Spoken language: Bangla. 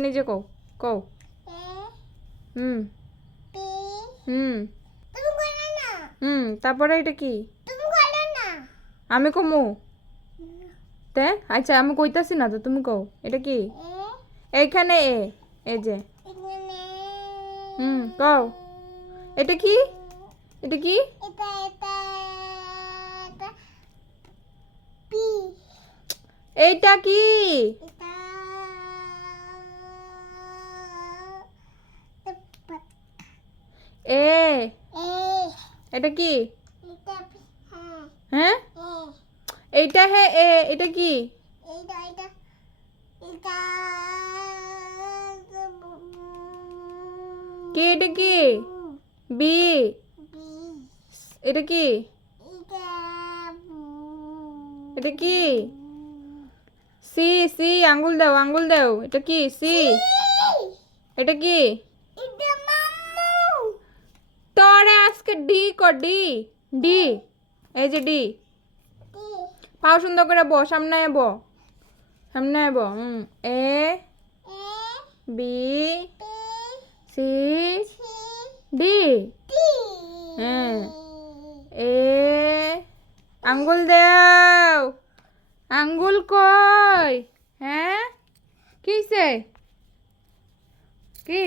নিজে কও কও হুম হুম তারপরে এটা কি আমি কমু তে আচ্ছা আমি কইতাছি না তো তুমি কও এটা কি এইখানে এই যে কও এটা কি এটা কি এইটা কি এ এটা কি হ্যাঁ এইটা হ্যাঁ এটা কি কি এটা কি বি এটা কি এটা কি সি সি আঙ্গুল দাও এটা কি সি এটা কি তোরে আজকে ডি কর ডি ডি এই যে ডি পাও সুন্দর করে সামনে এ বি সি ডি হ্যাঁ এ আঙ্গুল দাও আঙ্গুল কই হ্যাঁ কিসে কি